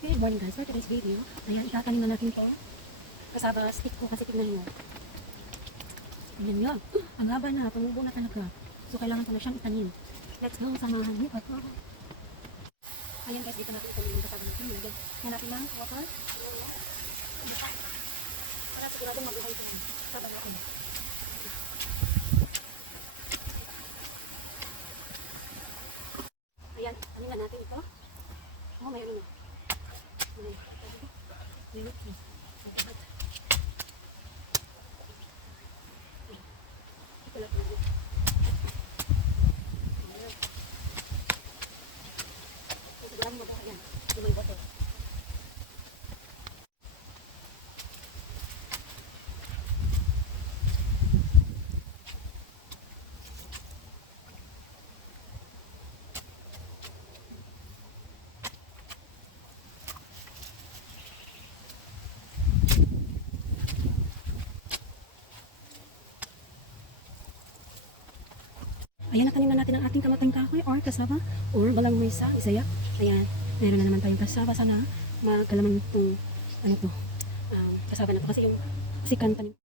Good morning guys, for today's video, ayan, itatanim na natin to. Kasama stick ko kasi tignan nyo. Tignan nyo, ang haba na, tumubo na talaga. So kailangan na siyang itanim. Let's go, samahan niyo ako. Ayan guys, dito natin itanim yung kasama natin. Lagyan na natin ng water. Para siguradong mabuhay ko. Kasama natin. Ayan, tanim na natin ito. Oh, mayroon na. Mayroon. Mayroon. Ayan, natanim na natin ang ating kamatang kahoy or kasaba or balang maysa, isaya. Ayan, meron na naman tayong kasaba. Sana magkalaman itong, ano to, um, kasaba na to. Kasi yung sikan tanim.